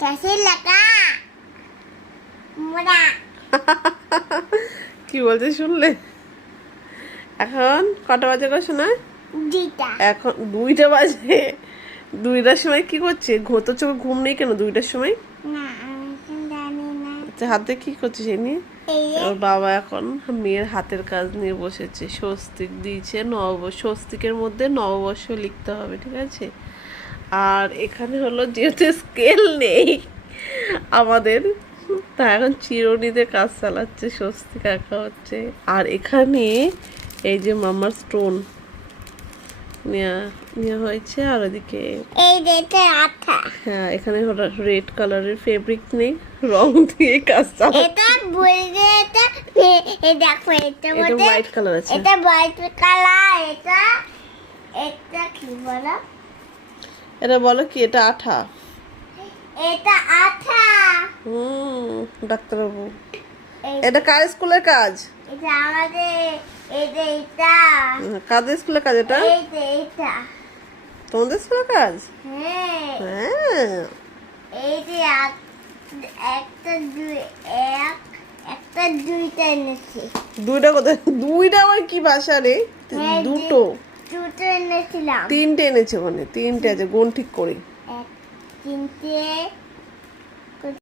कैसे लगा मोरा কি বলছে শুনলে? এখন কটা বাজে গো শোনা? जीता এখন 2টা বাজে। 2টার সময় কি করছে? ঘুমোতে চোখে ঘুম নেই কেন 2টার সময়? ना जानी ना আচ্ছা হাতে কি করছিস এই নিয়ে? ওর বাবা এখন মেয়ের হাতের কাজ নিয়ে বসেছে। স্বস্তিক দিয়েছে, স্বস্তিকের মধ্যে নববর্ষ লিখতে হবে, ঠিক আছে? আর এখানে হলো যেহেতু স্কেল নেই আমাদের, তা এখন চিরুনিতে কাজ চালাচ্ছে, স্বস্তিক আঁকা হচ্ছে। আর এখানে এই যে মামার স্টোন নেওয়া হয়েছে। আর ওদিকে এই দেখতে আঠা হ্যাঁ, এখানে রেড কালারের ফেব্রিক নেই, রং দিয়ে কাজ চালাচ্ছে। এটা বলতে এটা এই দেখো এটা এটা বলতে হোয়াইট কালার আছে। এটা হোয়াইট কালার এটা এটা কি বলো এটা বলো কি? এটা আঠা। এটা আঠা ডাক্তারবাবু, এই- এটা কার স্কুলের কাজ? এটা আমাদের এটা এটা কাদের স্কুলের কাজ এটা? এটা তোমাদের স্কুলের কাজ? হ্যাঁ হ্যাঁ। এই যে একটা দুই একটা দুইটা এনেছি 2টা কোথায়? 2টা আবার কি ভাষা রে? হ্যাঁ, 2টো। দুটো এনেছিলাম 3টে এনেছে, ওখানে 3টে আছে, গুণ ঠিক করে। এক তিনটে